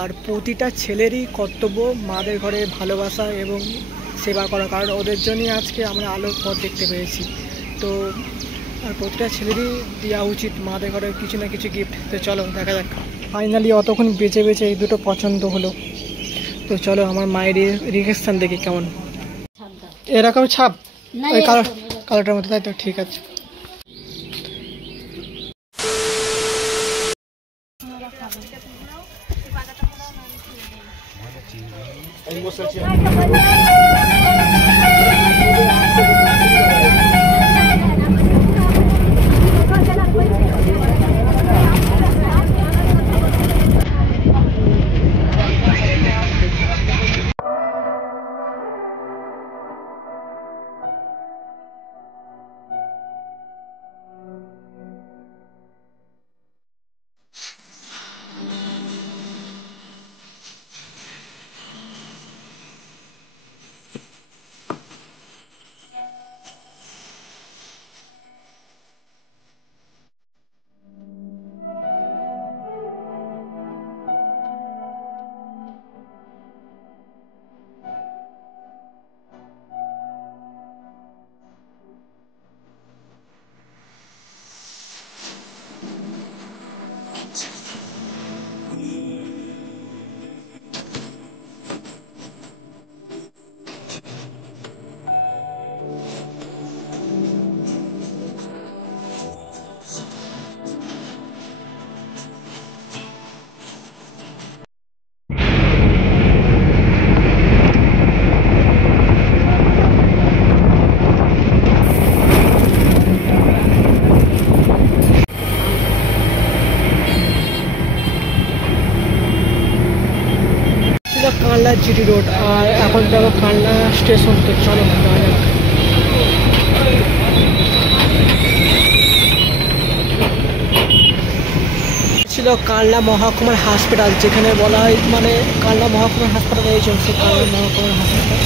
আর প্রতিটা ছেলেরই কর্তব্য মাদের ঘরে ভালোবাসা এবং সেবা করা, কারণ ওদের জন্যই আজকে আমরা আলোর পথ দেখতে পেয়েছি। তো আর প্রতিটা ছেলেরই দেওয়া উচিত মাদের ঘরে কিছু না কিছু গিফট। তো চলো দেখা যাক। ফাইনালি অতক্ষণ বেঁচে বেঁচে এই দুটো পছন্দ হলো। তো চলো আমার মায়ের রিয়েকশন দেখি কেমন। এরকম ছাপ ওই কালারটার মধ্যে, তাই তো? ঠিক আছে। কানলা জিটি রোড, আর এখন যাবো কানলা স্টেশন। তো চলো যাওয়া যাক। ছিল কানলা মহকুমার হাসপাতাল, যেখানে বলা হয় মানে কানলা মহকুমার হাসপাতাল এই চলছে, কানলা মহকুমার হাসপাতাল।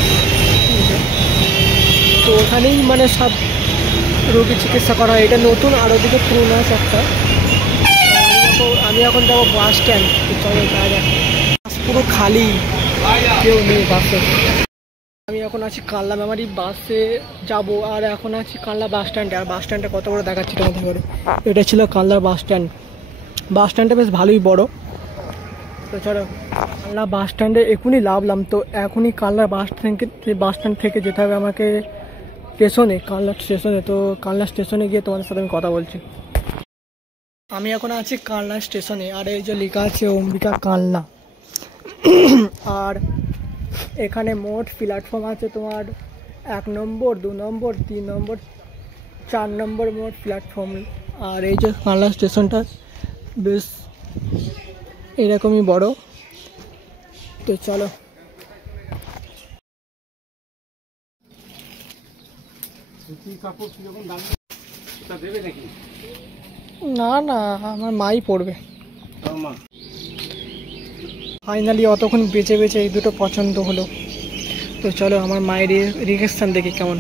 তো ওখানেই মানে সব রোগী চিকিৎসা করা হয়। এটা নতুন, আর ওদিকে পুরোনো আছে একটা। আমি এখন যাবো বাস স্ট্যান্ড। তো চলো যাওয়া যাক। পুরো খালি, কেউ নেই বাসে। আমি এখন আছি কানলা মেমারি বাসে যাব, আর এখন আছি কানলা বাস স্ট্যান্ডে। আর বাস স্ট্যান্ডটা কত বড় দেখাচ্ছি তোমাদের করে। এটা ছিল কানলার বাস স্ট্যান্ড। বাস স্ট্যান্ডটা বেশ ভালোই বড়। তো চলো কানলা বাস স্ট্যান্ডে এখনই নামলাম। তো এখনই কানলা বাস স্ট্যান্ড থেকে যেতে হবে আমাকে স্টেশনে, কানলা স্টেশনে। তো কানলা স্টেশনে গিয়ে তোমাদের সাথে আমি কথা বলছি। আমি এখন আছি কানলা স্টেশনে, আর এই যে লেখা আছে অম্বিকা কানলা। আর এখানে মোট প্ল্যাটফর্ম আছে তোমার 1 নম্বর, 2 নম্বর, 3 নম্বর, 4 নম্বর মোট প্ল্যাটফর্ম। আর এই যে কানলা স্টেশনটা বেশ এরকমই বড়। তো চলো। না না, আমার মাই পড়বে। ফাইনালি অতক্ষণ বেঁচে বেঁচে এই দুটো পছন্দ হলো। তো চলো আমার মায়ের রিয়েকশন দেখি কেমন।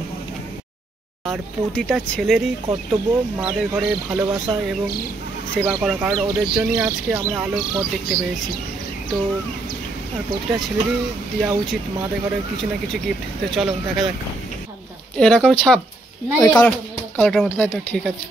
আর প্রতিটা ছেলেরই কর্তব্য মাদের ঘরে ভালোবাসা এবং সেবা করা, কারণ ওদের জন্যই আজকে আমরা আলোর পথ দেখতে পেয়েছি। তো আর প্রতিটা ছেলেরই দেওয়া উচিত মাদের ঘরে কিছু না কিছু গিফট। তো চলো দেখা যাক। এরকম ছাপ ওই কালারটার মধ্যে, তাই তো? ঠিক আছে।